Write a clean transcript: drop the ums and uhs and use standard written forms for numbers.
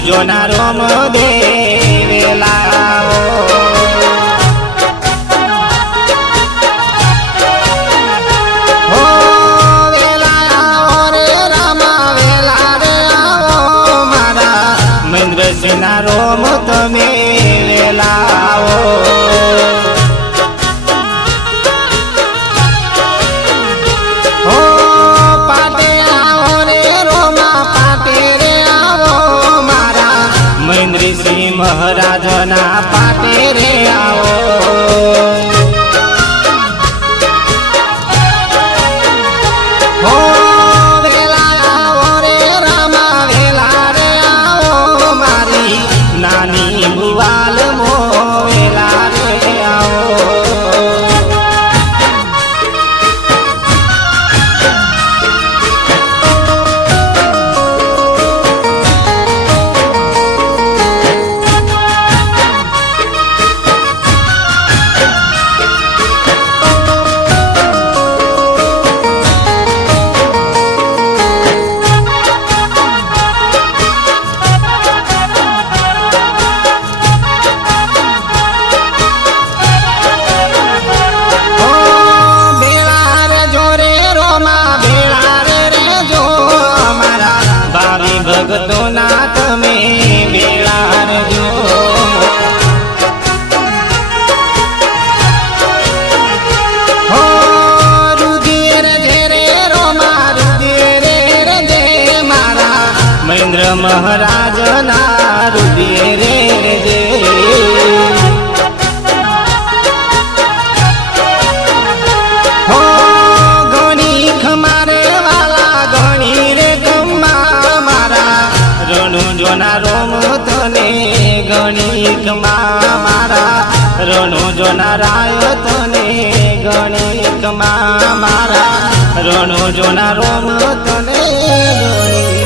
જોના રોમ દેવેલા મહેન્દ્રસિંહના રોમ તમે વેલાઓ હો પાટે આવો રે રોમા પાટે રે આવો મારા મહેન્દ્રસિંહ મહારાજના પાટે રે આવો ભગતોના તમે બેલા રજો હો રુધિર જે રે રોમા રુધિર રે મારા મહેન્દ્ર મહારાજના રુધિર રે હો ઘણી ખમારે વાલા ઘણી રે જોના રોમ તને ગણિત મારા રણો જોના રાય તને ગણિત મારા રણો જોના રોમ તને ગણિત